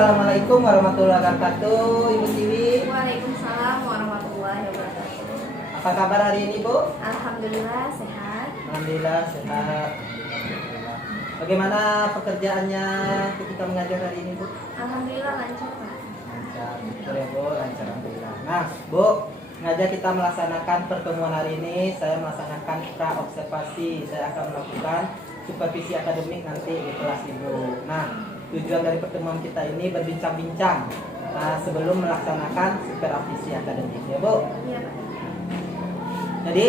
Assalamualaikum warahmatullahi wabarakatuh, Ibu Tiwi. Waalaikumsalam warahmatullahi wabarakatuh. Apa kabar hari ini, Bu? Alhamdulillah sehat. Alhamdulillah sehat. Bagaimana pekerjaannya ketika mengajar hari ini, Bu? Alhamdulillah lancar, Pak. Lancar, betul ya, Bu. Lancar, alhamdulillah. Nah, Bu, sengaja kita melaksanakan pertemuan hari ini. Saya melaksanakan pra-observasi. Saya akan melakukan supervisi akademik nanti di kelas Ibu. Nah, tujuan dari pertemuan kita ini berbincang-bincang sebelum melaksanakan supervisi akademik, ya, Bu. Iya, Pak. Jadi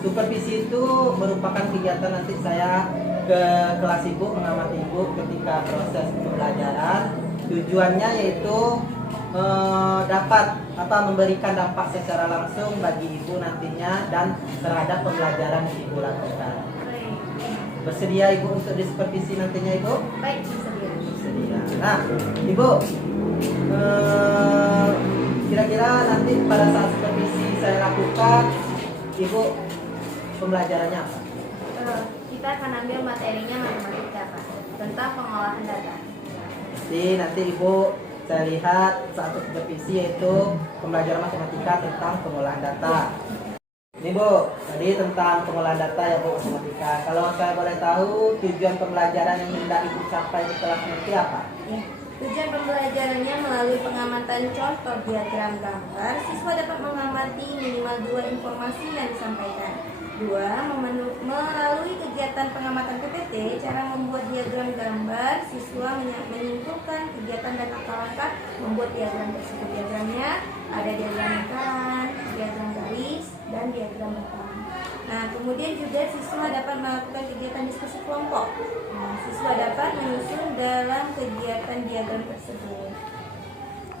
supervisi itu merupakan kegiatan nanti saya ke kelas Ibu, mengamati Ibu ketika proses pembelajaran. Tujuannya yaitu dapat memberikan dampak secara langsung bagi Ibu nantinya dan terhadap pembelajaran yang Ibu lakukan. Baik. Bersedia Ibu untuk disupervisi nantinya, Ibu? Baik, bersedia. Bersedia. Nah, Ibu, kira-kira nanti pada saat supervisi saya lakukan, Ibu pembelajarannya apa? Kita akan ambil materinya matematika, Pak, tentang pengolahan data. Jadi nanti Ibu saya lihat saat supervisi yaitu pembelajaran matematika tentang pengolahan data. Ini, Bu, tadi tentang pengolahan data ya, Bu, matematika. Kalau saya boleh tahu tujuan pembelajaran yang hendak Ibu capai di kelas nanti apa? Ya. Tujuan pembelajarannya melalui pengamatan contoh diagram gambar, siswa dapat mengamati minimal 2 informasi yang disampaikan. 2. Melalui kegiatan pengamatan PPT, cara membuat diagram gambar, siswa menyimpulkan kegiatan dan langkah-langkah membuat diagram tersebut. Diagramnya ada diagram lingkaran, diagram garis, dan diagram batang. Nah, kemudian juga siswa dapat melakukan kegiatan diskusi kelompok. Nah, siswa dapat menyusun dalam kegiatan diagram tersebut.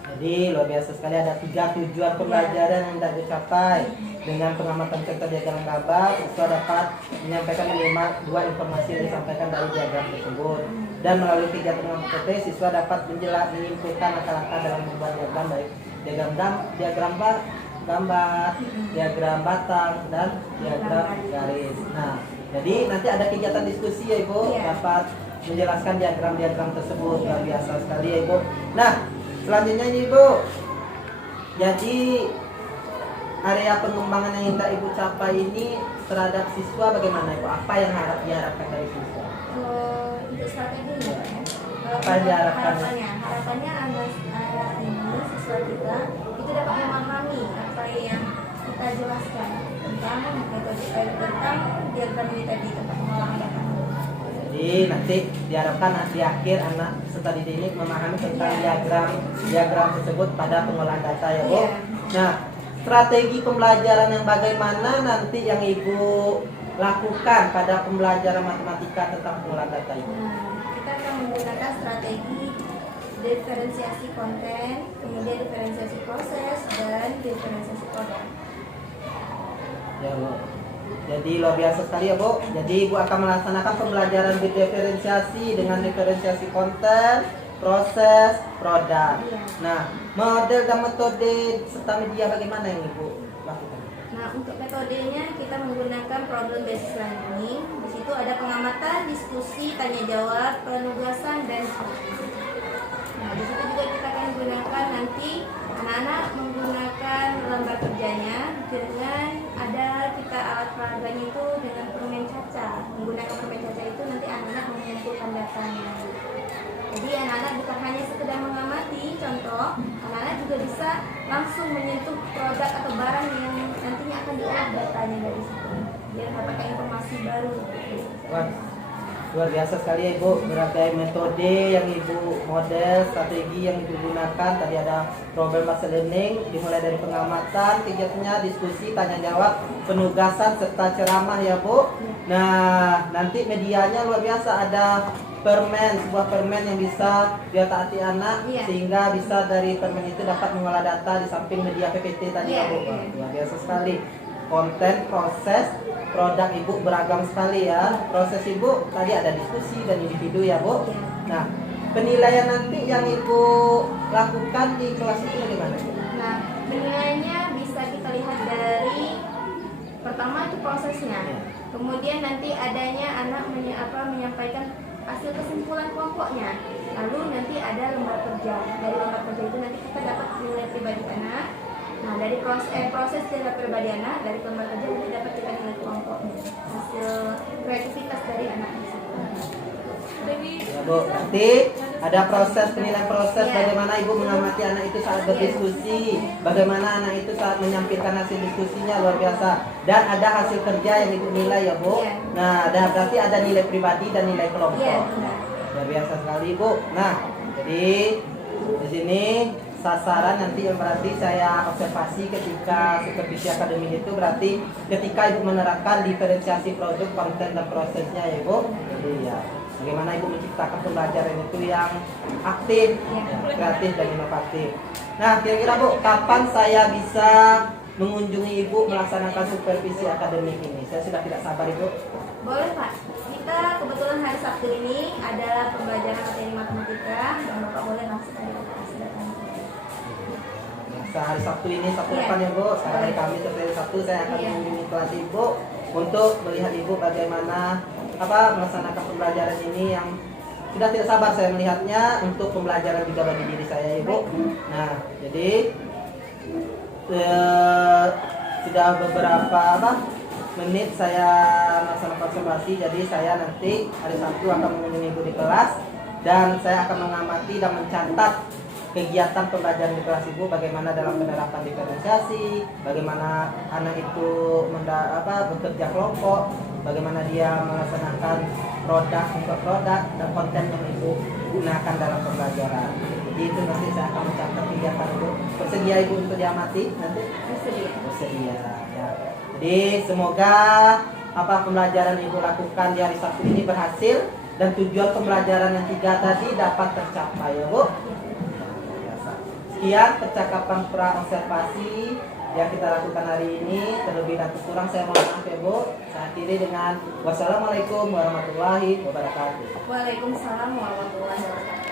Jadi luar biasa sekali, ada 3 tujuan pembelajaran yang hendak dicapai. Dengan pengamatan contoh diagram gambar, siswa dapat menyampaikan minimal 2 informasi yang disampaikan dari diagram tersebut. Dan melalui kegiatan PPT, siswa dapat menyimpulkan langkah-langkah dalam membuat diagram, baik diagram gambar, diagram batang, dan diagram garis. Nah, jadi nanti ada kegiatan diskusi ya, Ibu, dapat menjelaskan diagram-diagram tersebut. Luar biasa sekali ya, Ibu. Nah, selanjutnya ini, Ibu, jadi area pengembangan yang hendak Ibu capai ini terhadap siswa bagaimana, Ibu? Apa yang diharapkan dari siswa? Untuk strateginya, Apa yang diharapkan? Harapannya anak ini siswa kita itu dapat memahami apa yang kita jelaskan tentang metode tentang diagram ini tadi, tentang pengolahan data. Jadi nanti diharapkan di akhir anak peserta didik ini memahami tentang diagram tersebut pada pengolahan data ya, Bu. Nah, strategi pembelajaran yang bagaimana nanti yang Ibu lakukan pada pembelajaran matematika tentang pengolahan data ini? Kita akan menggunakan strategi diferensiasi konten, kemudian diferensiasi proses, dan diferensiasi produk. Ya, Bu. Jadi luar biasa sekali ya, Bu. Jadi Ibu akan melaksanakan pembelajaran diferensiasi dengan diferensiasi konten, proses, produk. Nah, model dan metode serta media bagaimana yang Ibu lakukan? Nah, untuk metodenya kita menggunakan problem based learning. Di situ ada pengamatan, diskusi, tanya jawab, penugasan, dan diskusi. Nah, di situ juga kita akan gunakan nanti anak-anak menggunakan lembar kerjanya dengan ada kita alat peraganya itu dengan permen caca. Menggunakan permen caca itu nanti anak-anak mengumpulkan datanya. Jadi anak-anak bukan hanya sekedar mengamati contoh, anak-anak juga bisa langsung menyentuh produk atau barang yang nantinya akan diolah datanya dari situ. Biar dapatkan informasi baru. Wah, luar biasa sekali ya, Ibu. Berbagai metode yang Ibu model, strategi yang Ibu gunakan. Tadi ada problem based learning, dimulai dari pengamatan, kegiatannya, diskusi, tanya jawab, penugasan, serta ceramah ya, Bu. Nah, nanti medianya luar biasa, ada sebuah permen yang bisa ditaati anak, sehingga bisa dari permen itu dapat mengolah data di samping media PPT tadi ya, Bu. Luar biasa sekali. Konten, proses, produk Ibu beragam sekali ya. Proses Ibu tadi ada diskusi dan individu ya, Bu. Nah, penilaian nanti yang Ibu lakukan di kelas itu bagaimana? Nah, penilaiannya bisa kita lihat dari pertama itu prosesnya. Kemudian nanti adanya anak menyampaikan hasil kesimpulan kelompoknya. Lalu nanti ada lembar kerja. Dari lembar kerja itu nanti kita dapat nilai pribadi anak. Nah, dari proses nilai pribadi anak, dari lembar kerja nanti dapat kita nilai kelompoknya. Hasil kreativitas dari anak di situ. Ya Bu, nanti ada penilaian proses Ya. bagaimana Ibu mengamati anak itu saat berdiskusi, bagaimana anak itu saat menyampaikan hasil diskusinya luar biasa, dan ada hasil kerja yang Ibu nilai ya Bu. Ya. Nah, berarti ada nilai pribadi dan nilai kelompok. Iya, benar. Luar biasa sekali Bu. Nah, jadi di sini sasaran nanti yang berarti saya observasi ketika supervisi akademik itu berarti ketika Ibu menerapkan diferensiasi produk, konten dan prosesnya ya Bu. Jadi ya, bagaimana Ibu menciptakan pembelajaran itu yang aktif, ya, kreatif dan inovatif. Nah, kira-kira Bu, kapan saya bisa mengunjungi Ibu melaksanakan supervisi akademik ini? Saya sudah tidak sabar Ibu. Boleh Pak, kita kebetulan hari Sabtu ini ada pembelajaran materi matematika dan Bapak boleh langsung dari lokasi datang. Hari Sabtu ini, Sabtu Iya. depan ya Bu. Sekarang hari Kamis sampai hari Sabtu saya akan Iya. mengunjungi kelas Ibu untuk melihat Ibu bagaimana melaksanakan pembelajaran ini yang sudah tidak sabar saya melihatnya untuk pembelajaran juga bagi diri saya Ibu. Nah, jadi sudah beberapa menit saya melaksanakan observasi, jadi saya nanti hari Sabtu akan mengunjungi Ibu di kelas dan saya akan mengamati dan mencatat kegiatan pembelajaran di kelas Ibu, bagaimana dalam penerapan diferensiasi, bagaimana anak itu bekerja kelompok, bagaimana dia melaksanakan produk dan konten yang Ibu gunakan dalam pembelajaran. Jadi itu nanti saya akan mencatat kegiatan Ibu. Bersedia Ibu untuk diamati nanti? Bersedia. Ya. Jadi semoga pembelajaran Ibu lakukan di hari Sabtu ini berhasil dan tujuan pembelajaran yang 3 tadi dapat tercapai ya Bu. Sekian percakapan pra-observasi yang kita lakukan hari ini. Terlebih dan kurang saya mohon maaf ya Bu. Saya akhiri dengan wassalamualaikum warahmatullahi wabarakatuh. Waalaikumsalam warahmatullahi wabarakatuh.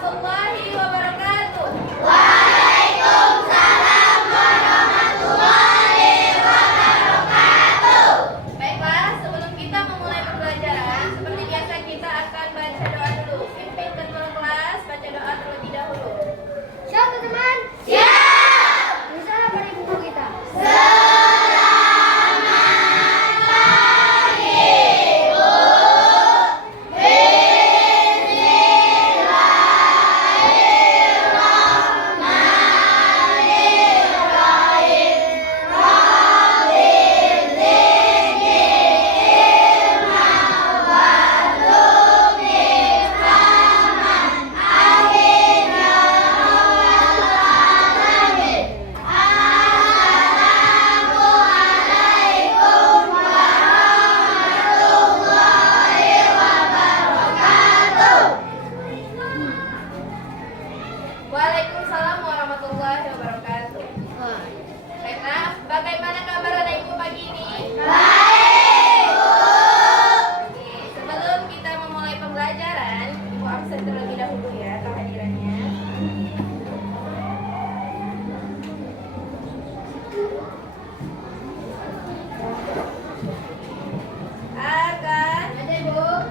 Warahmatullahi wabarakatuh. Waalaikumsalam warahmatullahi wabarakatuh. Baiklah, sebelum kita memulai pembelajaran, seperti biasa kita akan baca doa dulu. Pimpin ketua kelas baca doa terlebih dahulu. Siap teman? Siap. Berusaha pada ibu guru kita. Waalaikumsalam warahmatullahi wabarakatuh. Baiklah, bagaimana kabar anak ibu pagi ini? Baik, Bu. Oke, sebelum kita memulai pembelajaran, ibu absen terlebih dahulu ya kehadirannya. Akan ada Bu.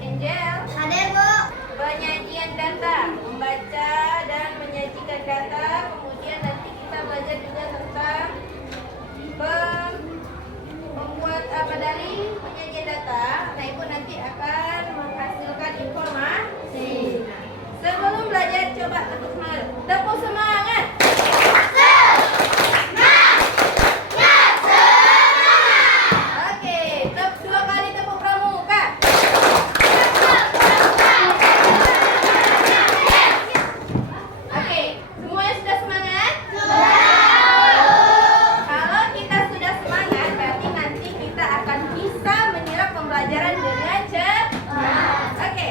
Angel. Hadir, Bu. Penyajian data, membaca dan menyajikan data, kemudian nanti kita belajar juga tentang membuat dari penyajian data. Nah, ibu nanti akan menghasilkan informasi. Nah, sebelum belajar coba tepuk semangat. Tepuk semangat. Oke, 2 kali tepuk pramuka. Oke, semuanya sudah semangat? Kalau kita sudah semangat, berarti nanti kita akan bisa menyerap pembelajaran dengan cepat. Oke,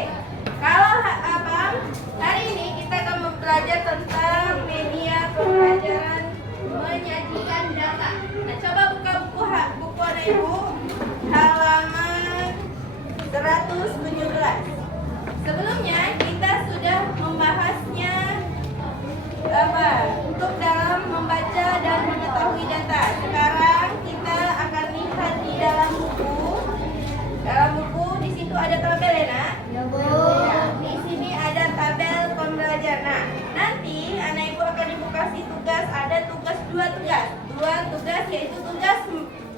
yaitu tugas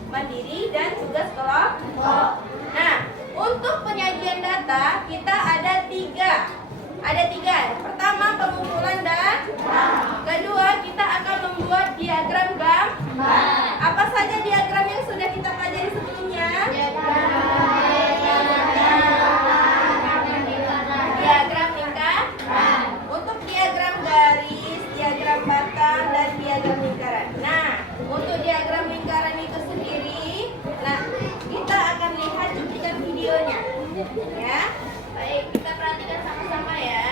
mandiri dan tugas kelompok. Nah, untuk penyajian data kita ada tiga. Pertama, pengumpulan dan kedua, kita akan membuat diagram gambar. Apa saja diagram yang sudah kita pelajari sebelumnya? Diagram lingkaran. Untuk diagram garis, diagram batang, dan diagram lingkaran. Nah, untuk diagram lingkaran itu sendiri, kita akan lihat cuplikan videonya. Ya, baik, kita perhatikan sama-sama ya.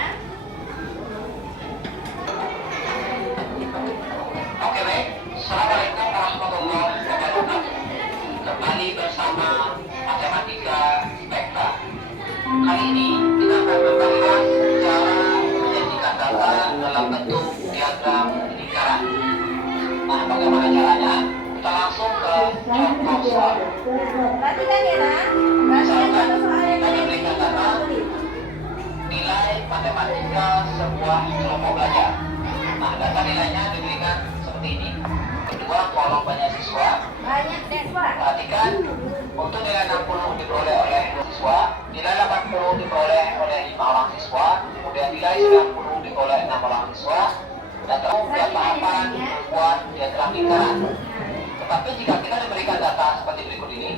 Oke baik, Assalamualaikum warahmatullahi wabarakatuh. Kembali bersama Matematika Spekta. Kali ini kita akan membahas cara menyajikan data dalam bentuk diagram lingkaran. Nah, bagaimana caranya? Kita langsung ke contoh soal. Perhatikan ya, Nak. Perhatikan contoh soal yang Kita diberikan data nilai matematika sebuah kelompok belajar. Nah, data nilainya diberikan seperti ini. Kedua, kolom banyak siswa. banyak siswa. Perhatikan, untuk nilai 60 diperoleh oleh 2 siswa, nilai 80 diperoleh oleh 5 orang siswa, kemudian nilai 90 diperoleh 6 orang siswa, dan terus tahapan membuat diagram lingkaran. Tetapi jika kita diberikan data seperti berikut ini,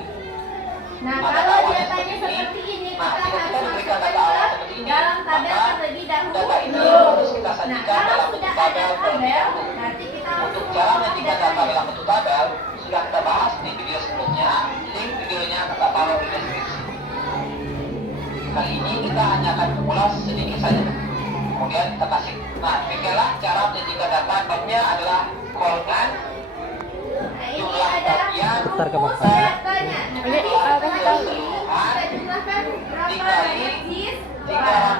Nah, maka kalau awalnya datanya seperti ini, nah, kita jika kita harus diberikan masukkan data awal ke seperti ini, dalam tabel maka terlebih data ini dahulu. harus kita Nah, sajikan kalau dalam sudah bentuk ada tabel terlebih tabel, dahulu. nanti kita Untuk langsung cara masukkan menyajikan data dalam bentuk tabel sudah kita bahas di video sebelumnya. Link videonya kita taruh di deskripsi. Kali ini kita hanya akan mengulas sedikit saja. Kemudian kita kasih. Nah, demikianlah cara menyajikan data. Babnya adalah kolkan, Nah, ini jumlah ada bagian, Bentar, Kak, rumus Bapak. datanya. Nah, tadi kita jumlahkan berapa Dikali siswa.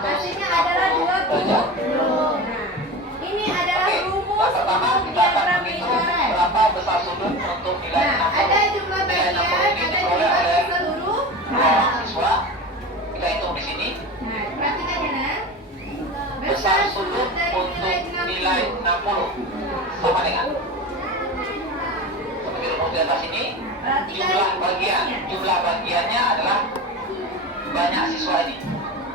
Hasilnya adalah 20. Nah, ini adalah Oke, rumus yang pertama untuk kita akan diagram menghitung lingkaran. berapa besar sudut untuk nilai Nah, 60. ada jumlah Nilai bagian, 60 ini ada diperoleh jumlah oleh keseluruhan. 2 orang siswa. Kita hitung di sini. Nah, perhatikan ya, Nak. Besar sudut untuk nilai 60 sama dengan seperti rumus di atas ini. Perhatikan Jumlah bagiannya adalah banyak siswa ini.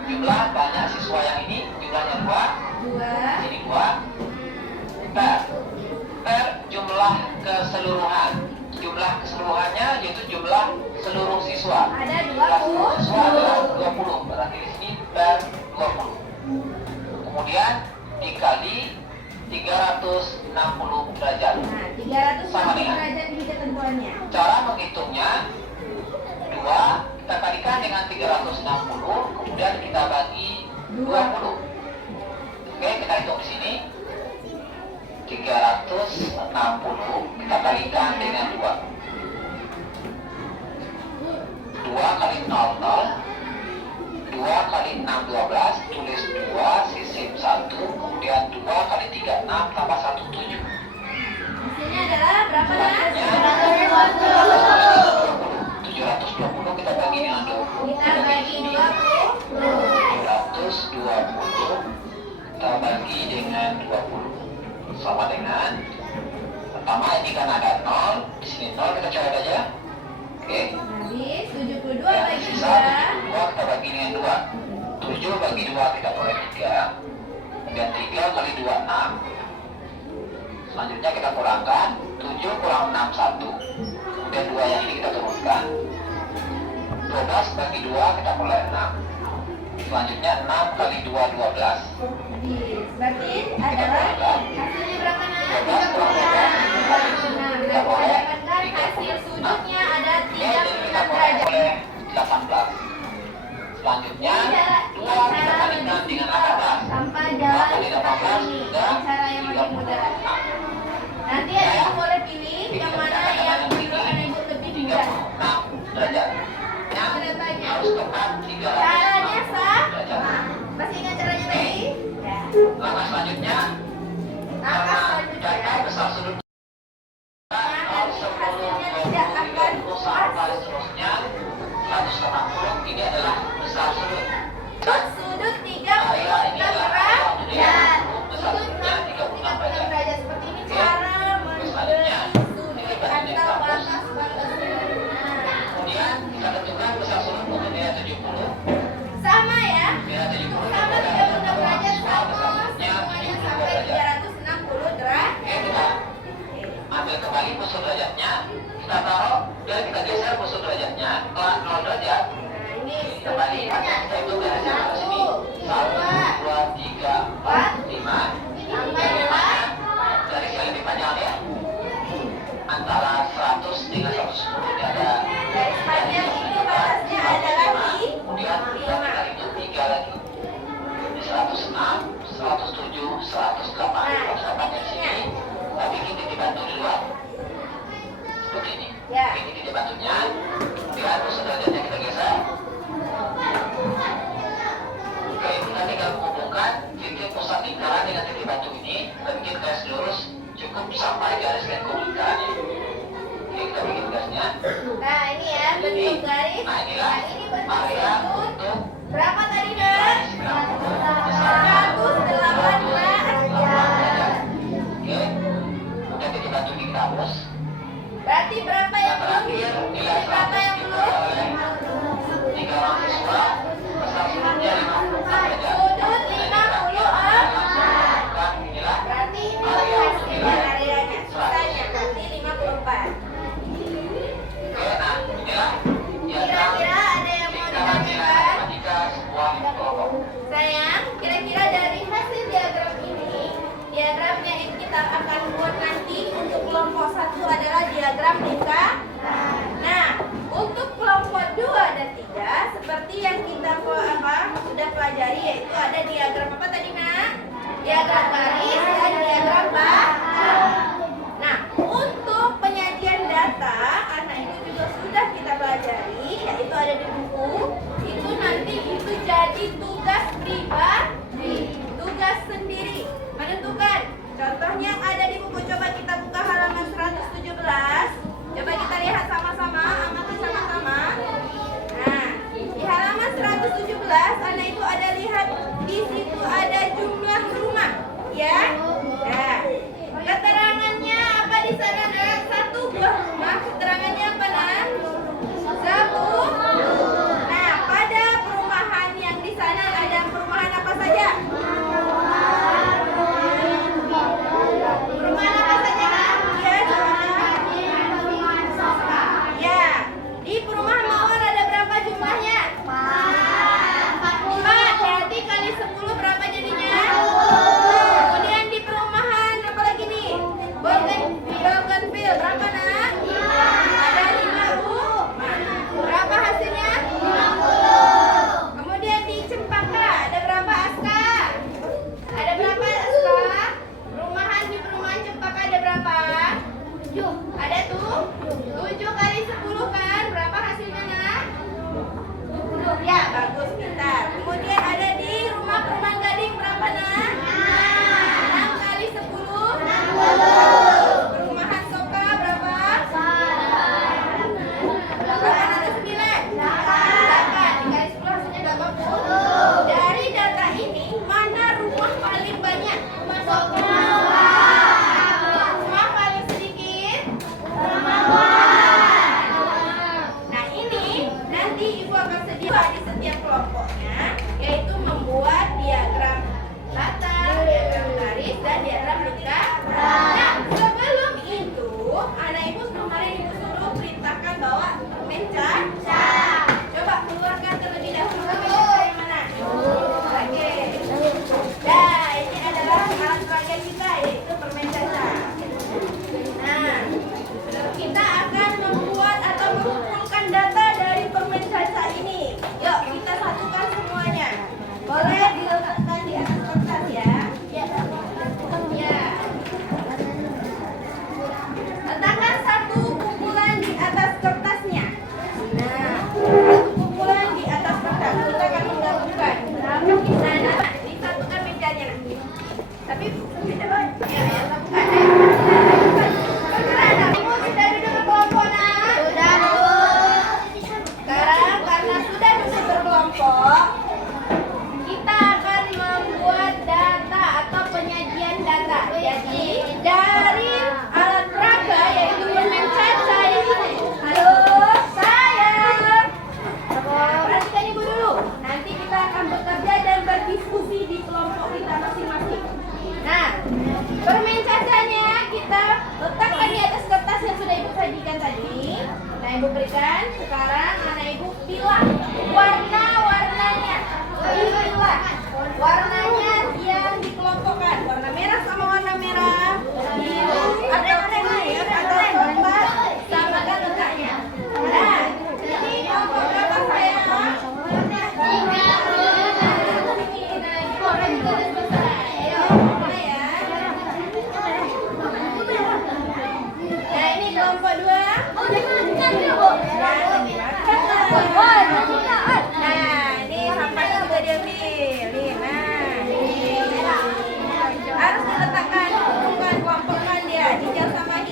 Jumlah banyak siswa yang ini jumlahnya 2, 2. ini 2. Per jumlah keseluruhan. Jumlah keseluruhannya yaitu jumlah seluruh siswa. Ada Jumlah seluruh siswa adalah 20. 20. Berarti di sini per 20. Kemudian dikali 360 derajat. Nah, 360 Sama dengan. derajat ini ketentuannya. Cara menghitungnya 2 kita kalikan dengan 360, kemudian kita bagi 20. Oke, kita hitung di sini. 360 kita kalikan dengan 2. 2 kali 0, 0. 2 kali 6, 12. Tulis 2, sisip 1. Kemudian 2 kali 3, 6. Tambah 1, 7. Hasilnya adalah berapa, Nak? 720 kita bagi dengan 20. Kita bagi 20. 720 kita bagi dengan 20 sama dengan, pertama ini kan ada 0, di sini 0 kita coret aja. Oke. Habis 72 Yang bagi sisa 2. 72 kita bagi dengan 2. 7 bagi 2 kita coret 3. Kemudian 3 kali 2 6. Selanjutnya kita kurangkan 7 kurang 6 1. Kemudian 2 yang ini kita turunkan. 12 bagi 2 kita mulai 6. Selanjutnya 6 kali 2 12. Habis. Berarti adalah hasilnya berapa, Nak? 12 kurang 12. Nah, kita dapatkan hasil sudutnya ada Ini kita 36 mulai derajat. oleh 18. Selanjutnya 2 kita kalikan dengan 18. Tanpa jalan Kali seperti 18 ini. sudah Ini cara yang lebih mudah. 36. Nanti Ibu boleh pilih yang mana yang menurut Ibu lebih mudah. 36 derajat. Yang Datanya. harus tepat 360 Caranya sah? derajat. Masih ingat caranya tadi? Ya. Langkah selanjutnya, Langkah data selanjutnya. besar sudut Nanti hasilnya tidak akan sampai seterusnya 180 ini adalah besar sudut. sudut 106, 107, 108. Persahabatnya di sini. Kita bikin titik batu di luar. Seperti ini. Ya. Ini titik batunya. Lihat derajatnya kita geser. Oke, kita tinggal menghubungkan titik pusat lingkaran dengan titik batu ini. Kita bikin garis lurus cukup sampai garis lengkung lingkarannya. Oke, kita bikin garisnya. Nah, ini ya bentuk garis. Nah, inilah Nah, ini bentuk area sudut. untuk Berapa tadi, Nak? garis 108 derajat. Oke, udah titik batu kita hapus. Berarti berapa yang belum? Terakhir, nilai Berapa yang 100 belum? oleh 3 mahasiswa. Besar sudutnya 54 derajat. Sudut 54. Inilah Berarti ini hasilnya areanya. Sisanya berarti 54. Oke, nah inilah Kira-kira ada yang mau lingkaran ditanyakan? matematika sebuah kelompok. Sayang, kira-kira dari hasil diagram ini, diagramnya yang kita akan buat nanti untuk kelompok 1 adalah diagram lingkaran. Nah, untuk kelompok 2 dan 3 seperti yang kita sudah pelajari, yaitu ada diagram apa tadi, Nak? Diagram garis dan diagram bar. Nah, untuk penyajian data, anak itu juga sudah kita pelajari, yaitu ada di buku. Itu nanti itu jadi tugas pribadi, tugas sendiri, menentukan. Contohnya yang ada di buku, coba kita buka halaman 117. Coba kita lihat sama-sama, amati sama-sama. Nah, di halaman 117, anak itu ada lihat di situ ada jumlah rumah, ya. Nah, keterangannya apa di sana, Nak? 1 buah rumah. Keterangannya apa, Nak? 10. Nah, pada perumahan yang di sana ada perumahan apa saja? Perumahan apa saja, Kak?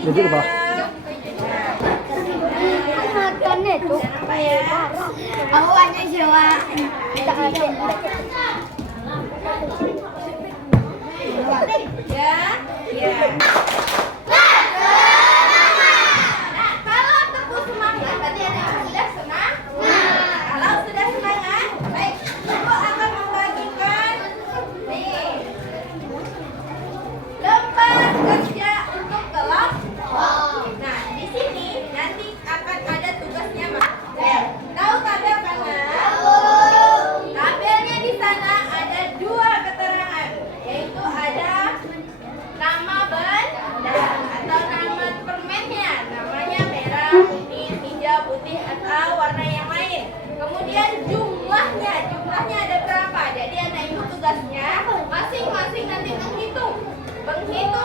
Jadi apa? Makannya tuh. Apa ya? Aku hanya Jawa. Ya, ya. Nah, kalau teguh semangat, berarti ada yang sudah senang. Kalau sudah semangat, baik, ibu akan membagikan nih lembar kerja untuk kelompok. Nah, di sini nanti akan ada tugasnya, Mas. Tahu tabel kan, Mas? Tabelnya di sana ada dua keterangan, yaitu ada nama benda atau nama permennya, namanya merah, kuning, hijau, putih atau warna yang lain. Kemudian jumlahnya ada berapa? Jadi anak ibu tugasnya masing-masing nanti menghitung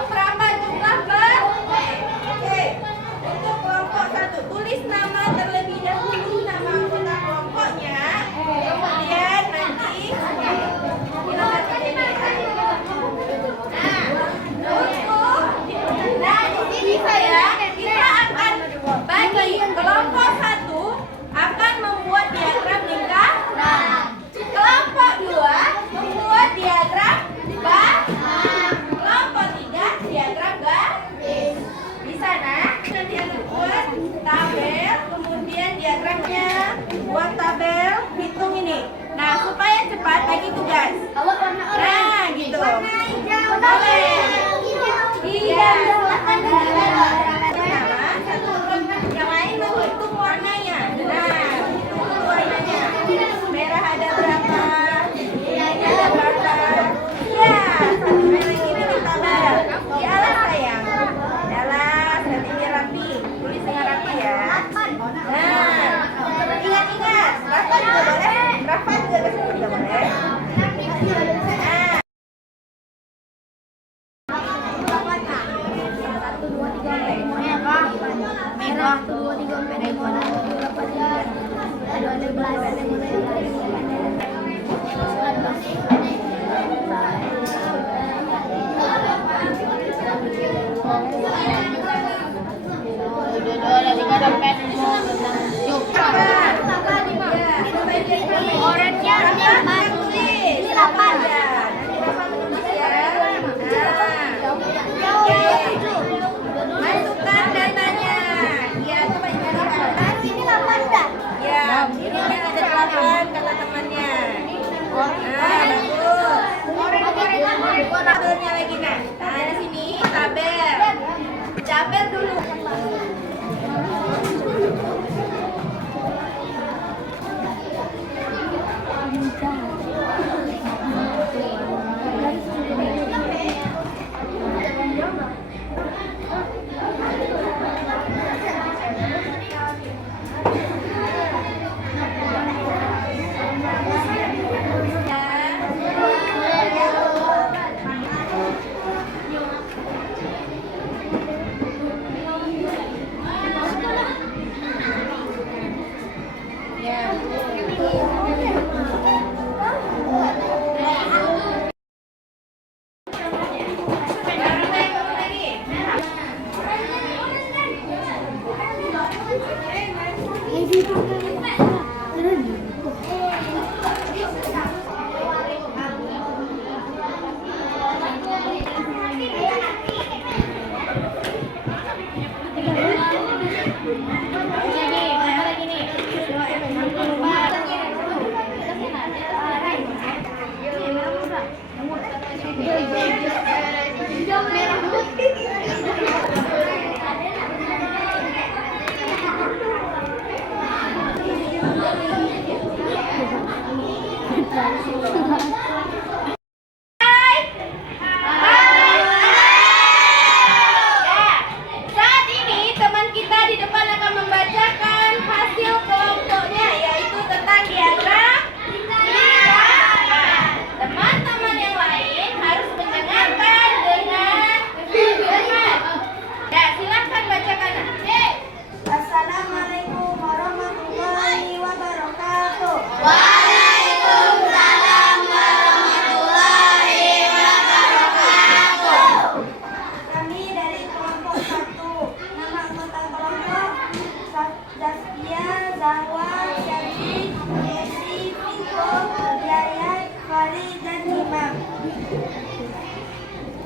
berapa jumlah permen. Oke. Untuk kelompok 1 tulis nama terlebih dahulu, nama anggota kelompoknya. Kemudian nanti Nah, di sini kita akan bagi kelompok 1 akan membuat diagram lingkaran. Kelompok 2 membuat diagram bar. Kelompok 3 diagram garis. Di sana nanti akan buat tabel, kemudian diagramnya, buat tabel, hitung ini. Nah, supaya cepat bagi tugas. Nah, gitu. Boleh. Iya, silakan nama satu yang lain menghitung warnanya. Nah, hitung warnanya. Merah ada berapa? Ini ada berapa? Ya, satu merah ini di tabel. Di alas sayang. Di alas, nanti biar rapi. Tulis dengan rapi ya. Nah, ingat-ingat. Rafa juga boleh. Rafa juga kesini juga boleh. Merah 1, 2, 3, 4, 5, 6, 7, 8, 9. Ada 11. Orangnya 8.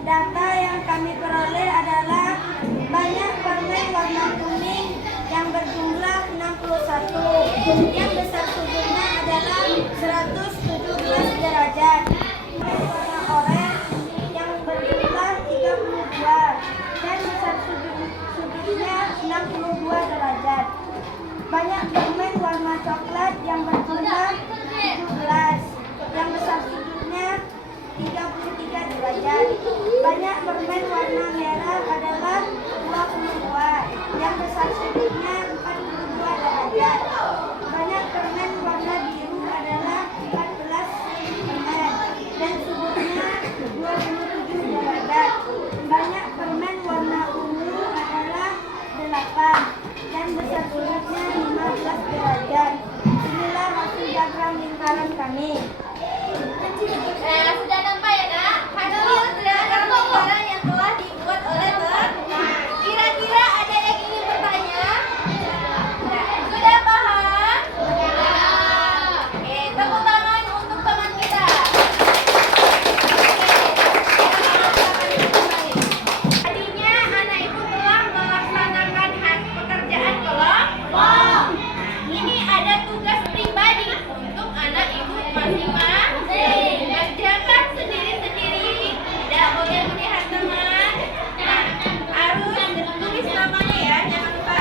Data yang kami peroleh adalah banyak permen warna kuning yang berjumlah 61, yang besar sudutnya adalah 117 derajat. Warna oranye yang berjumlah 32 dan besar sudutnya 62 derajat. Banyak permen warna coklat yang berjumlah 17, yang besar sudutnya 33 derajat. Banyak permen warna merah adalah 22, yang besar sudutnya 42 derajat. Banyak permen warna biru adalah 14 permen, dan sudutnya 27 derajat. Banyak permen warna ungu adalah 8, dan besar sudutnya 15 derajat. Inilah hasil diagram lingkaran kami. Sudah nampak ya nak? Hasil diagram lingkaran yang telah dibuat oleh Ter. Kira-kira ada yang ingin bertanya? Sudah paham? Oke, tepuk tangan untuk teman kita. Tadinya anak ibu telah melaksanakan pekerjaan kelompok. Ini ada tugas pribadi untuk anak ibu masing-masing. Kerjakan sendiri-sendiri, tidak boleh melihat teman. Nah, harus tulis namanya ya, jangan lupa.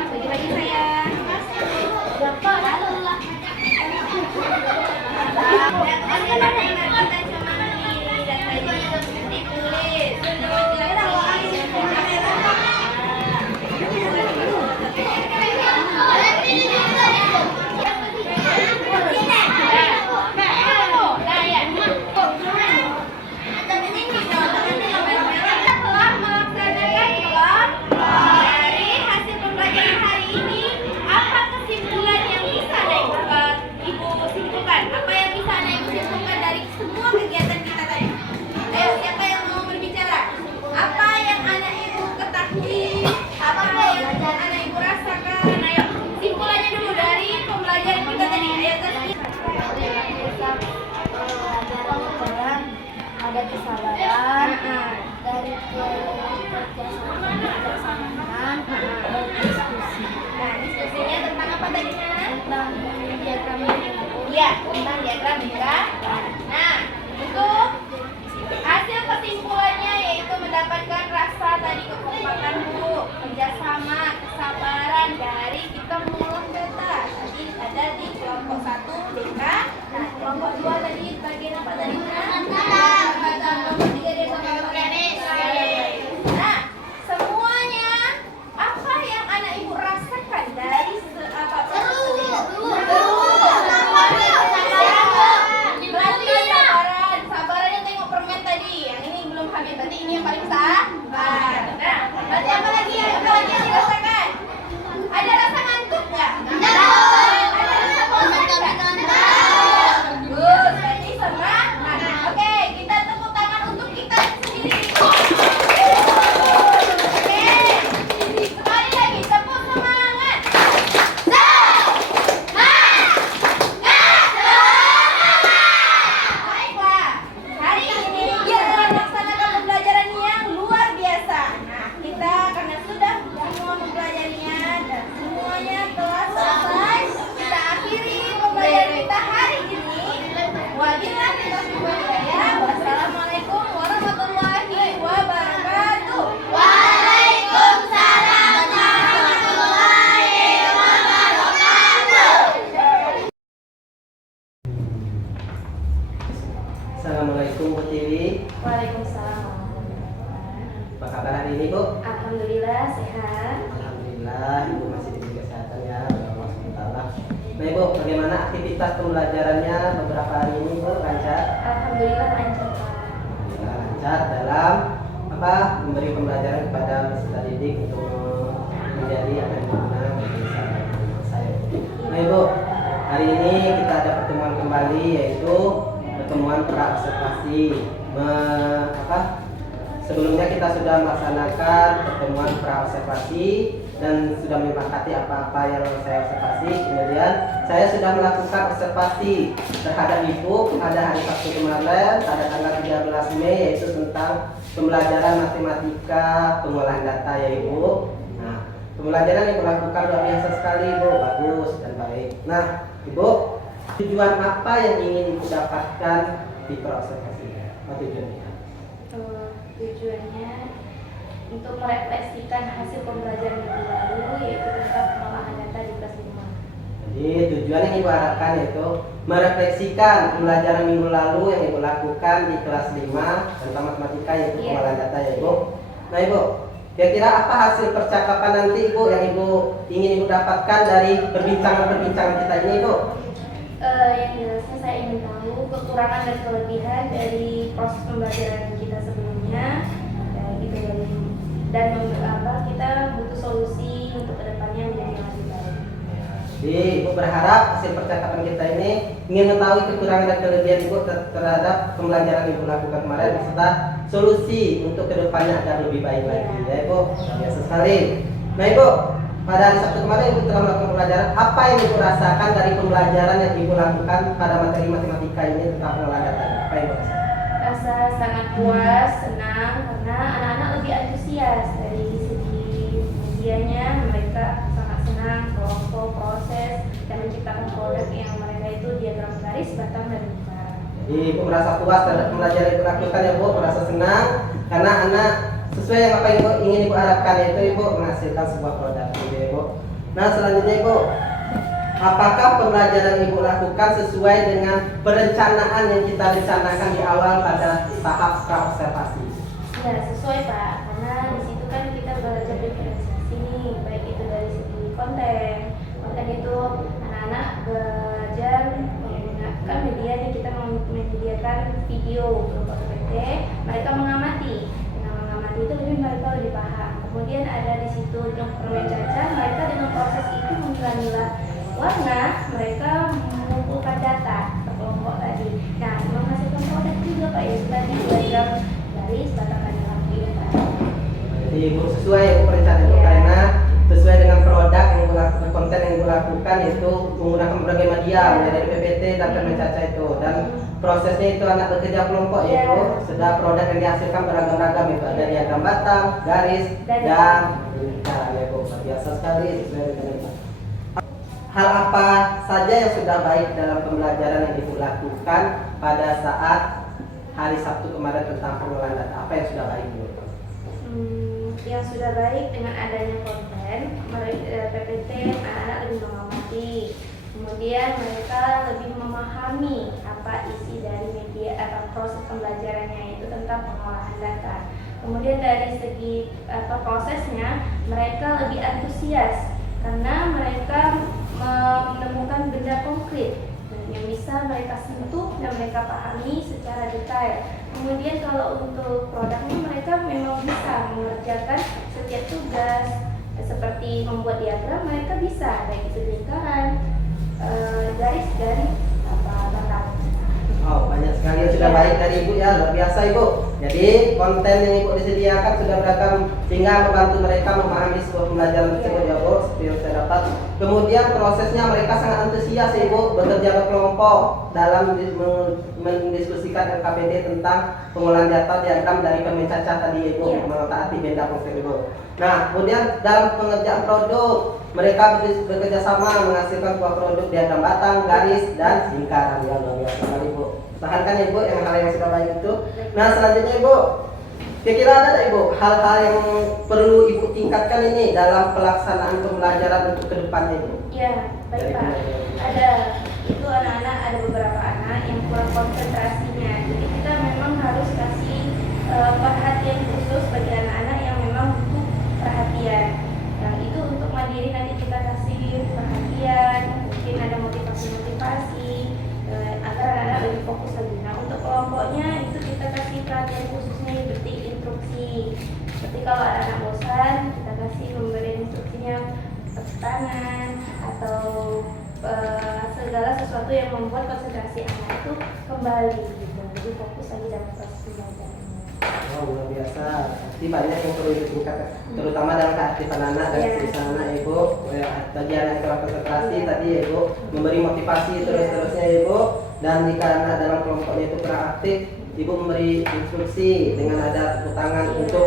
Bagi-bagi sayang. Telah melaksanakan dari hasil pembelajaran hari ini, apa kesimpulan yang bisa ibu simpulkan? Apa yang bisa ibu simpulkan dari semua kegiatan kita tadi? Ayo, siapa yang mau berbicara? Apa yang anak ibu ketahui? Apa yang anak ibu rasakan? Ayo, simpulannya dulu dari pembelajaran kita tadi. Ayo, Tati. Ada kesabaran, dari kerjasama, berdiskusi. Nah, diskusinya tentang apa tadinya? Tentang diagram Iya, tentang diagram lingkaran. Nah, untuk hasil kesimpulannya yaitu mendapatkan rasa tadi kekompakan bu, kerjasama, kesabaran dari kita mengolah data. Tadi ada di kelompok 1 DK. Nah, kelompok 2 tadi bagian apa tadi? Kelompok 3 dia sama organik. Nah, semuanya apa yang anak ibu rasakan dari sabarannya tengok permen tadi. Yang ini belum habis, berarti ini yang paling sabar. Nah, berarti apa lagi yang dirasakan? Ada rasa ngantuk nggak? Ada rasa bosan nggak? Bagus, berarti semangat. Oke, kita tepuk tangan untuk kita sendiri. Oke, sekali lagi tepuk semangat. Baiklah, hari ini kita melaksanakan pembelajaran yang luar biasa. Nah, kita karena sudah semua mempelajarinya dan semuanya telah selesai, kita akhiri pembelajaran kita hari ini. Wabillahi taufiq wal hidayah. Wassalamualaikum warahmatullahi wabarakatuh. Waalaikumsalam warahmatullahi wabarakatuh. Assalamualaikum Bu Tiwi. Waalaikumsalam. Apa kabar hari ini Bu? Alhamdulillah sehat. Alhamdulillah Ibu masih diberi kesehatan ya oleh Allah SWT. Nah Ibu, bagaimana aktivitas pembelajarannya beberapa hari ini Bu? Lancar? Alhamdulillah lancar. Alhamdulillah lancar dalam memberi pembelajaran kepada peserta didik untuk menjadi anak guna bagi saya. Nah Ibu, hari ini kita ada pertemuan kembali yaitu pertemuan pra-observasi. Sebelumnya kita sudah melaksanakan pertemuan pra-observasi dan sudah menyepakati apa-apa yang saya observasi. Kemudian saya sudah melakukan observasi terhadap Ibu pada hari Sabtu kemarin pada tanggal 13 Mei, yaitu tentang pembelajaran matematika pengolahan data ya Ibu. Nah, pembelajaran yang Ibu lakukan luar biasa sekali Ibu, bagus dan baik. Nah Ibu, tujuan apa yang ingin Ibu dapatkan di observasi? Apa tujuannya? Tujuannya untuk merefleksikan hasil pembelajaran yang lalu, yaitu tentang pengolahan data di kelas 5. Jadi tujuan yang Ibu harapkan yaitu merefleksikan pembelajaran minggu lalu yang Ibu lakukan di kelas 5 tentang matematika, yaitu pengolahan data ya Ibu. Nah Ibu, kira-kira apa hasil percakapan nanti Ibu yang Ibu ingin Ibu dapatkan dari perbincangan-perbincangan kita ini Ibu? Yang jelasnya saya ingin tahu kekurangan dan kelebihan dari proses pembelajaran kita sebelumnya, dan kita butuh solusi untuk kedepannya menjadi yang lebih baik. Jadi Ibu berharap hasil percakapan kita ini ingin mengetahui kekurangan dan kelebihan Ibu terhadap pembelajaran yang Ibu lakukan kemarin, serta solusi untuk kedepannya agar lebih baik lagi ya Ibu. Biasa sekali. Nah Ibu, pada hari Sabtu kemarin Ibu telah melakukan pembelajaran. Apa yang Ibu rasakan dari pembelajaran yang Ibu lakukan pada materi matematika ini tentang pengolahan data? Apa yang Ibu rasakan? Rasa sangat puas, senang, karena anak-anak lebih antusias. Dari segi medianya mereka sangat senang, kelompok, proses, dan menciptakan produk yang mereka itu diagram garis, batang, dan lingkar. Jadi Ibu merasa puas terhadap pembelajaran yang Ibu lakukan ya Ibu, merasa senang karena anak sesuai yang apa yang Ibu ingin Ibu harapkan, yaitu Ibu menghasilkan sebuah produk gitu ya Ibu. Nah selanjutnya Ibu, apakah pembelajaran Ibu lakukan sesuai dengan perencanaan yang kita rencanakan di awal pada tahap pra-observasi? Ya sesuai Pak, karena di situ kan kita belajar diferensiasi nih, baik itu dari segi konten itu anak-anak belajar menggunakan media nih, kita menyediakan video berupa PPT, mereka mengamati. Dengan mengamati itu mereka lebih paham. Kemudian ada di situ dengan permen caca, mereka dengan proses itu memilah-milah warna, mereka mengumpulkan data ke kelompok tadi. Nah, menghasilkan produk juga Pak, ya tadi diagram garis, batang, dan lingkar. Jadi Ibu sesuai Ibu perencanaan Ibu, karena sesuai dengan produk yang Ibu lakukan, konten yang Ibu lakukan itu menggunakan berbagai media, mulai dari PPT dan permen caca itu, dan prosesnya itu anak bekerja kelompok ya Ibu. Sudah produk yang dihasilkan beragam-ragam itu, ada diagram batang, garis, dan lingkar ya Ibu. Biasa sekali sesuai dengan itu. Hal apa saja yang sudah baik dalam pembelajaran yang Ibu lakukan pada saat hari Sabtu kemarin tentang pengolahan data? Apa yang sudah baik Ibu? Yang sudah baik dengan adanya konten, PPT, anak-anak lebih mengamati. Kemudian mereka lebih memahami apa isi dari media atau proses pembelajarannya, itu tentang pengolahan data. Kemudian dari segi prosesnya, mereka lebih antusias karena mereka menemukan benda konkret yang bisa mereka sentuh dan mereka pahami secara detail. Kemudian kalau untuk produknya, mereka memang bisa mengerjakan setiap tugas seperti membuat diagram, mereka bisa, baik itu lingkaran, garis-garis, batang. Oh, banyak sekali yang sudah baik dari Ibu ya, luar biasa Ibu. Jadi konten yang Ibu disediakan sudah beragam sehingga membantu mereka memahami sebuah pembelajaran tersebut ya Bu, seperti yang saya dapat. Kemudian prosesnya mereka sangat antusias Ibu, bekerja berkelompok dalam mendiskusikan LKPD tentang pengolahan data diagram dari permen caca tadi Ibu, mentaati benda konkret Ibu. Nah, kemudian dalam pengerjaan produk mereka bekerja sama menghasilkan sebuah produk diagram batang, garis, dan lingkaran ya, luar biasa sekali Ibu. Tahankan ya Ibu yang hal yang sudah baik itu. Nah selanjutnya Ibu, kira-kira ada tak Ibu hal-hal yang perlu Ibu tingkatkan ini dalam pelaksanaan pembelajaran untuk kedepannya Ibu? Ya, baik Pak. Ada, itu anak-anak, ada beberapa anak yang kurang konsentrasinya. Jadi kita memang harus kasih perhatian khusus bagi anak-anak yang memang butuh perhatian. Yang itu untuk mandiri nanti kita kasih perhatian, mungkin ada motivasi-motivasi agar anak-anak lebih fokus lagi. Nah untuk kelompoknya itu kita kasih perhatian khususnya seperti instruksi. Seperti kalau anak-anak bosan, kita kasih memberi instruksinya tepuk tangan atau segala sesuatu yang membuat konsentrasi anak itu kembali gitu. Jadi fokus lagi dalam proses pembelajarannya. Oh, luar biasa. Jadi banyak yang perlu ditingkatkan, terutama dalam keaktifan anak dan kesehatan anak ya Ibu. Tadi anak yang kurang konsentrasi tadi ya Ibu, memberi motivasi terus-terusnya ya Ibu. Dan jika anak dalam kelompoknya itu kurang aktif, Ibu memberi instruksi dengan ada tepuk tangan untuk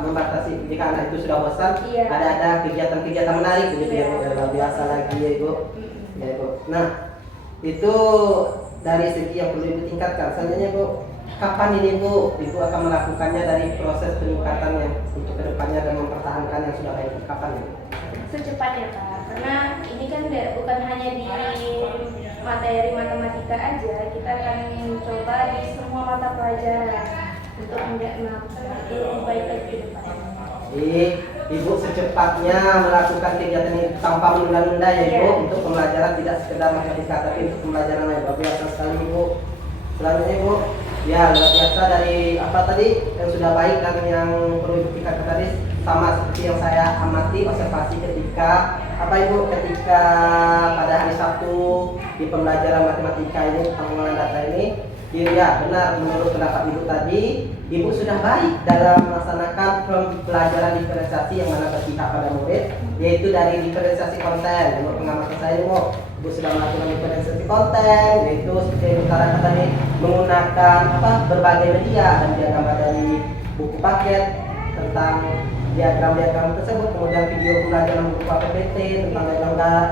membatasi jika anak itu sudah bosan. Ada kegiatan-kegiatan menarik begitu ya Bu. Luar biasa lagi ya Ibu. Ya Ibu. Nah, itu dari segi yang perlu Ibu tingkatkan. Selanjutnya Bu, kapan ini Bu, Ibu akan melakukannya dari proses peningkatan yang untuk kedepannya dan mempertahankan yang sudah baik? Kapan ya? Secepatnya Pak, karena ini kan bukan hanya di materi matematika aja, kita akan mencoba di semua mata pelajaran untuk melakukan itu lebih baik lagi ke depan. Jadi Ibu secepatnya melakukan kegiatan ini tanpa menunda-nunda ya Ibu, untuk pembelajaran tidak sekedar matematika tapi untuk pembelajaran yang luar biasa sekali Ibu. Selanjutnya Ibu, ya luar biasa dari apa tadi yang sudah baik dan yang perlu Ibu tingkatkan tadi, sama seperti yang saya amati observasi ketika ketika pada hari Sabtu di pembelajaran matematika ini tentang pengolahan data ini. Ya benar, menurut pendapat Ibu tadi, Ibu sudah baik dalam melaksanakan pembelajaran diferensiasi yang mana berpihak pada murid, yaitu dari diferensiasi konten. Menurut pengamatan saya Ibu sudah melakukan diferensiasi konten, yaitu seperti yang utarakan tadi, menggunakan berbagai media dan diagram dari buku paket tentang diagram-diagram tersebut, kemudian video pembelajaran berupa PPT tentang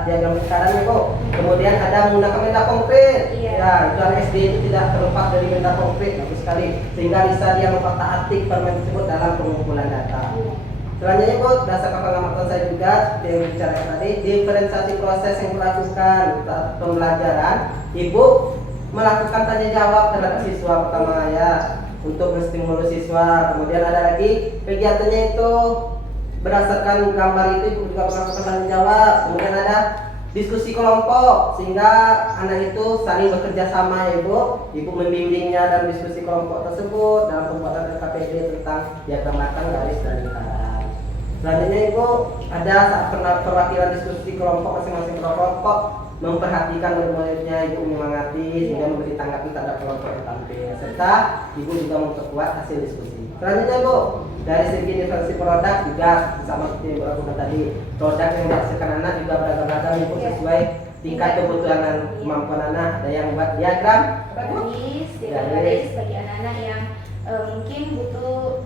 diagram sekarang Ibu. Kemudian ada menggunakan benda konkret. Ya, itu SD itu tidak terlepas dari benda konkret, bagus sekali, sehingga bisa dia memperhatikan permen tersebut dalam pengumpulan data. Selanjutnya Ibu, berdasarkan pengamatan saya juga seperti yang dibicarakan tadi, diferensiasi proses yang dilakukan pembelajaran, Ibu melakukan tanya jawab terhadap siswa pertama ya, untuk menstimulus siswa. Kemudian ada lagi kegiatannya itu berdasarkan gambar itu Ibu juga melakukan tanya jawab. Kemudian ada diskusi kelompok sehingga anak itu saling bekerja sama ya Ibu. Ibu membimbingnya dalam diskusi kelompok tersebut dalam pembuatan LKPD tentang diagram matang, garis dan lingkaran. Selanjutnya Ibu ada saat perwakilan diskusi kelompok masing-masing kelompok memperhatikan murid-muridnya, Ibu menyemangati sehingga memberi tanggapan terhadap kelompok yang tampil, serta Ibu juga memperkuat hasil diskusi. Selanjutnya Ibu, dari segi diferensi produk juga sama seperti yang Ibu lakukan tadi, produk yang dihasilkan anak juga beragam-agam Ibu sesuai tingkat kebutuhan dan kemampuan anak. Ada yang buat diagram garis bagi anak-anak yang mungkin butuh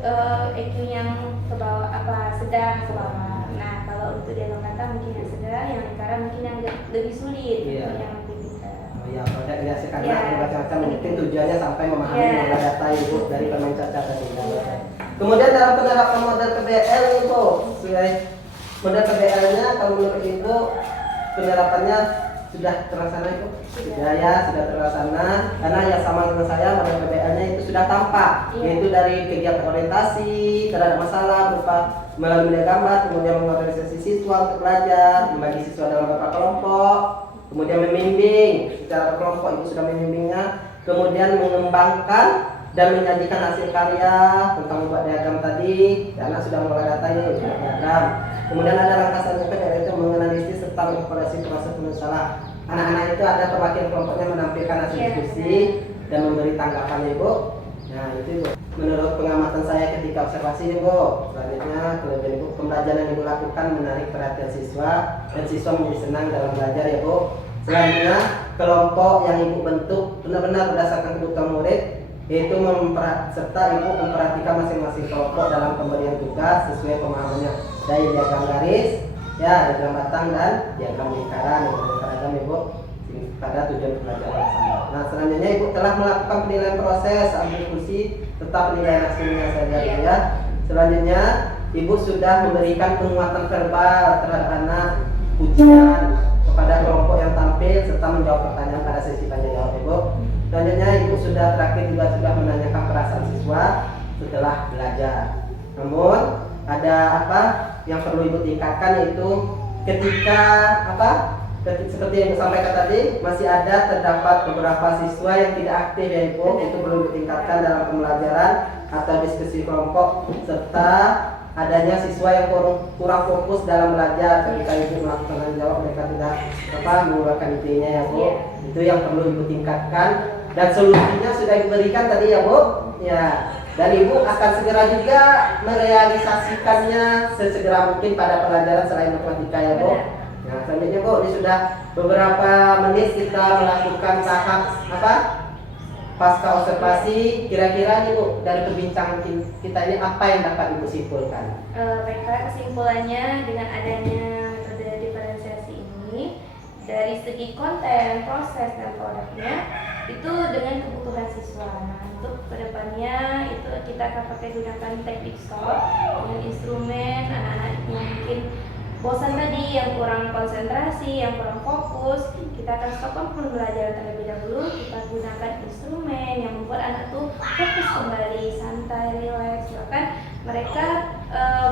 EQ yang ke bawah, sedang ke bawah. Nah, kalau untuk diagram kata mungkin yang sedang, yang lingkaran mungkin yang lebih sulit, yang lebih pintar. Ya, produk dihasilkan anak bermacam-macam, mungkin tujuannya sampai memahami mengolah data Ibu dari permen cacat tadi. Kemudian dalam penerapan model PBL Ibu, model PBL-nya kalau menurut Ibu penerapannya sudah terlaksana Ibu? Sudah terlaksana, karena yang sama dengan saya model PBL-nya itu sudah tampak, yaitu dari kegiatan orientasi terhadap masalah berupa melalui media gambar, kemudian mengorganisasi siswa untuk belajar, membagi siswa dalam beberapa kelompok, kemudian membimbing secara kelompok Ibu sudah membimbingnya, kemudian mengembangkan dan menyajikan hasil karya tentang membuat diagram tadi. Anak sudah mengolah data ini diagram. Kemudian ada langkah selanjutnya yaitu menganalisis serta mengevaluasi proses penyusunan. Anak-anak itu ada perwakilan kelompoknya menampilkan hasil diskusi dan memberi tanggapan Ibu. Nah itu Ibu, menurut pengamatan saya ketika observasi Ibu. Selanjutnya kelebihan Ibu, pembelajaran yang Ibu lakukan menarik perhatian siswa dan siswa menjadi senang dalam belajar ya Bu. Selanjutnya kelompok yang Ibu bentuk benar-benar berdasarkan kebutuhan murid, yaitu serta Ibu memperhatikan masing-masing kelompok dalam pemberian tugas sesuai pemahamannya, dari diagram garis, diagram batang dan diagram lingkaran yang beragam Ibu pada tujuan pembelajaran sama. Nah selanjutnya Ibu telah melakukan penilaian proses, diskusi, serta penilaian hasilnya saja. Selanjutnya Ibu sudah memberikan penguatan verbal terhadap anak, pujian kepada kelompok yang tampil, serta menjawab pertanyaan pada sesi tanya jawab Ibu. Selanjutnya Ibu terakhir juga sudah menanyakan perasaan siswa setelah belajar. Namun ada yang perlu Ibu tingkatkan, yaitu ketika seperti yang disampaikan tadi, masih ada terdapat beberapa siswa yang tidak aktif ya Ibu. Itu perlu ditingkatkan dalam pembelajaran atau diskusi kelompok, serta adanya siswa yang kurang fokus dalam belajar. Ketika Ibu melakukan tanya jawab, mereka tidak mengeluarkan intinya ya Bu. Itu yang perlu Ibu tingkatkan, dan solusinya sudah diberikan tadi ya Bu. Ya, Dan Ibu akan segera juga merealisasikannya sesegera mungkin pada pelajaran selain matematika ya Bu. Benar. Nah selanjutnya Bu, ini sudah beberapa menit kita melakukan tahap apa? Pasca observasi. Kira-kira nih Bu, dari perbincangan kita ini apa yang dapat Ibu simpulkan? Baiklah, kesimpulannya dengan adanya metode diferensiasi ini dari segi konten, proses, dan produknya itu dengan kebutuhan siswa. Nah, untuk kedepannya itu kita akan pakai gunakan teknik stop dengan instrumen anak-anak yang mungkin bosan tadi, yang kurang konsentrasi, yang kurang fokus, kita akan stopkan pembelajaran terlebih dahulu. Kita gunakan instrumen yang membuat anak tuh fokus kembali, santai, rileks, bahkan mereka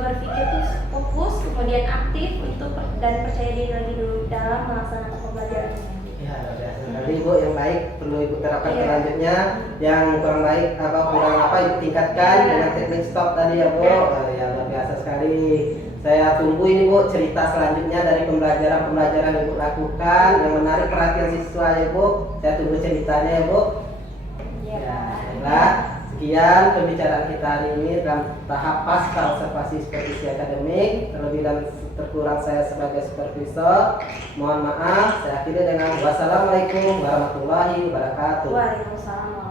berpikir tuh fokus, kemudian aktif untuk dan percaya diri lagi dulu dalam melaksanakan pembelajarannya. Ya, luar biasa sekali Bu, yang baik perlu Ibu terapkan Iya. selanjutnya. Yang kurang baik kurang apa Ibu tingkatkan Iya. dengan teknik stop tadi ya Bu. Ya luar biasa sekali. Saya tunggu ini Bu cerita selanjutnya dari pembelajaran yang Ibu lakukan yang menarik perhatian siswa ya Bu. Saya tunggu ceritanya ya Bu. Iya. Ya, baiklah. Sekian pembicaraan kita hari ini dalam tahap pasca observasi supervisi akademik. Terlebih dan terkurang saya sebagai supervisor. Mohon maaf. Saya akhiri dengan wassalamualaikum warahmatullahi wabarakatuh. Waalaikumsalam.